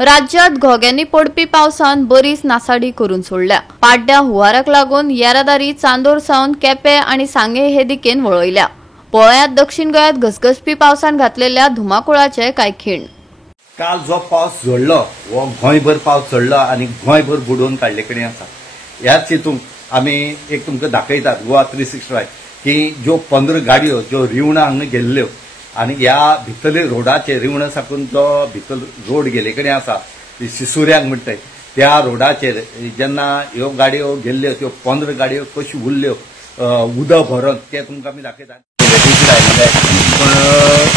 राज्यात घोग्यांनी पडपी पावसान बरीच नासाडी करून सोडल्या। पाड्ड्या हुंवाराक लागून येरादारी चांदोर सावन केपें आणि सांगे हे दिकेन वळयल्या। पळयात दक्षिण गोंयांत घसघसपी पावसान घातलेल्या धुमाकुळाचे कांय खीण। काल जो पावस झडलो वो गोंयभर पावस झडलो आणि गोंयभर बुडोवन काडले कडेन आसा। ह्याच हेतून आमी एक तुमकां दाखयतात गोवा 365 की ज्यो 15 गाडयो ज्यो रिवणा हांगा गेल्ल्यो आणि ह्या भितरले रोडाचेर रिवणा साकून जो भितर रोड गेले कडेन आसा सिसुऱ्यांक म्हणटाय त्या रोडाचेर जेन्ना ह्यो गाडयो गेल्ल्यो त्यो 15 गाडयो कशी उरल्यो उदक भरून ते तुमकां आमी दाखयतात। पण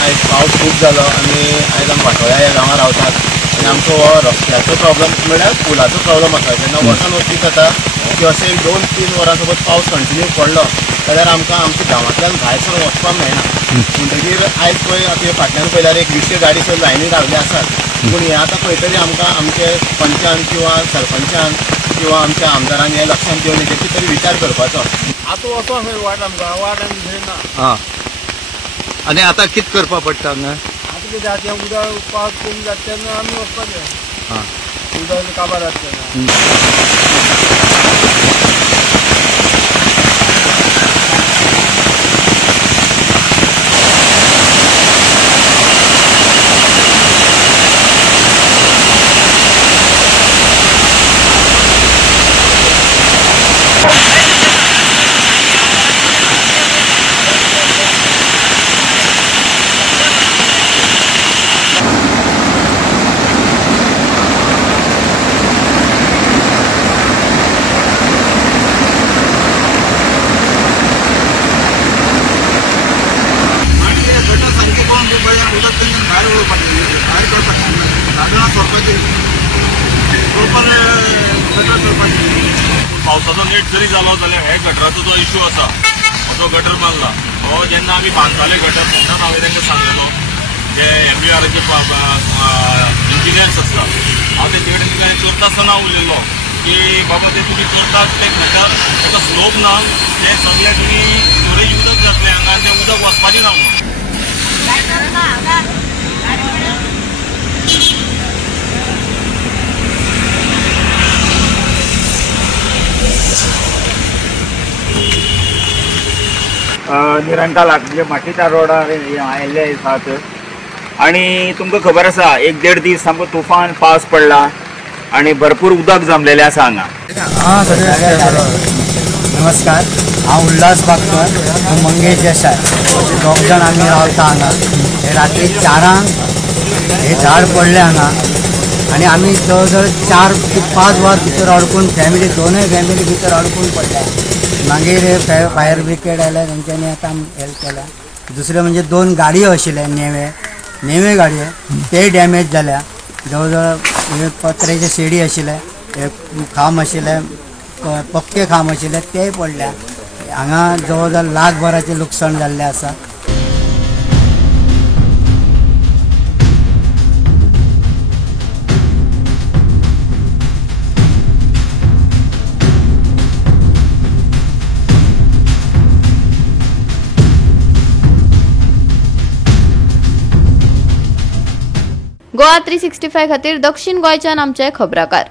आयज पावस खूब जालो आनी आयज आमी वाटोळ्या ह्या गांवांत रावतात आनी आमचो हो रस्त्याचो प्रॉब्लम म्हणल्यार पुलाचो प्रॉब्लम आसा। जेन्ना वर्सान वचपी जाता की अशें 2-3 वरां सपोज पावस कंटिन्यू पडलो जाल्यार आमकां आमच्या गांवांतल्यान भायर सर वचपाक मेळना। म्हणटकीर आयज पळय आतां फाटल्यान पळयल्यार एक 200 गाडी सर लायनी रावल्यो आसात। पूण हे आतां खंय तरी आमकां आमचे पंचान किंवा सरपंचान किंवा आमच्या आमदारान हे लक्षांत घेवन कितें तरी विचार करपाचो। आतां वचोंक खंय वाट आमकां वाट आनी थंय ना। आनी आतां कितें करपा पडटा हांगा? आतां कितें जाता उदक पावस कमी जाता तेन्ना आमी वचपाचें उदक काबार जाता तेन्ना। पावसाचो लेट जरी जालो जाल्यार हे गटराचो जो इश्यू आसा तो गटर मारला हो जेन्ना आमी बांदताले गटर तेन्ना हांवें तांकां सांगलेलो जे MBRचे इंजिनियर्स आसता हांव तेचे कडेन कितें करता आसतना उलयलो की बाबा ते तुमी करतात ते गटर ताका स्लोप ना ते सगळे तुमी स्टोरेज उदक जातलें हांगा आनी तें उदक वचपाचें ना म्हणून। निरंकालाक म्हणजे मातीच्या रोडार आयिल्ले आसात आणि तुमकां खबर आसा 1-1.5 दीस सामको तुफान पावस पडला आणि भरपूर उदक जमलेले आसा हांगा। नमस्कार, हांव उल्हास बागकर, मंगेश देसाय, दोग जाण आमी रावता हांगा। हे रात्री 4 हे झाड पडले हांगा आणि आमी जवळ जवळ 4 ते 5 वर भितर अडकून फॅमिली दोनूय फॅमिली भितर अडकून पडल्या। मागीर फायर ब्रिगेड आयल्या तेंच्यांनी आतां हेल्प केल्या। दुसरें म्हणजे 2 गाडयो आशिल्ले नेवे गाडयो ते डॅमेज जाल्या। जवळ जवळ पत्र्याचे शेडी आशिल्ले खांब आशिल्ले पक्के खांब आशिल्ले ते पडल्या। हांगा जवळ जवळ लाखभराचें लुकसाण जाल्लें आसा। गोवा 365 खातीर दक्षिण गोंयच्यान आमचे खबराकार।